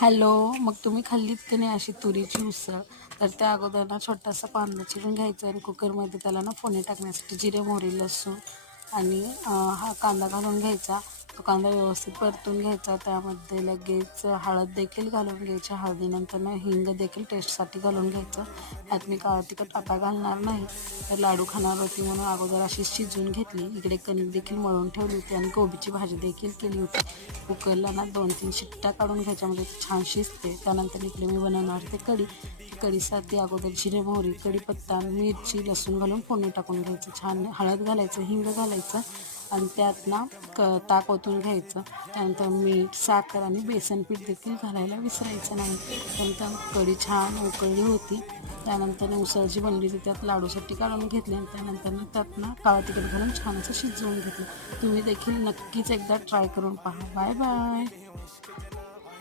Hello. मग तुम्ही खाल्लीत की नाही अशी तुरीची उसळ? तर त्या अगोदर ना छोटासा कांदा चिरून घ्यायचा आणि कुकरमध्ये त्याला ना फोडणी टाकण्यासाठी जिरे, मोहरी, लसूण आणि हा कांदा घालून घ्यायचा. तो कांदा व्यवस्थित परतून घ्यायचा. त्यामध्ये लगेच हळद देखील घालून घ्यायची. हळदीनंतर ना हिंग देखील टेस्टसाठी घालून घ्यायचं. यात मी काळं तिखट आता घालणार नाही. तर लाडू खाणार होती म्हणून अगोदर अशी शिजवून घेतली. इकडे कणिक देखील मळून ठेवली होती आणि कोबीची भाजी देखील केली होती. कुकरला ना 2-3 शिट्ट्या काढून घ्यायच्या म्हणजे ती छान शिजते. त्यानंतर इकडे मी बनवणार ते कढी. कढीसाठी अगोदर जिरे, मोहरी, कढीपत्ता, मिरची, लसूण घालून फोडणी टाकून घ्यायचं. छान हळद घालायचं, हिंग घालायचं आणि त्यात ना ताक ओतून घ्यायचं. त्यानंतर मीठ, साखर आणि बेसन पीठ देखील घालायला विसरायचं नाही. त्यानंतर कढी छान उकळली होती. त्यानंतर उसळ जी बनली होती त्यात लाडूसाठी काढून घेतले आणि त्यानंतर त्यात ना काळं तिखट घालून छान असं शिजवून घेतलं. तुम्ही देखील नक्कीच एकदा ट्राय करून पहा. Bye bye.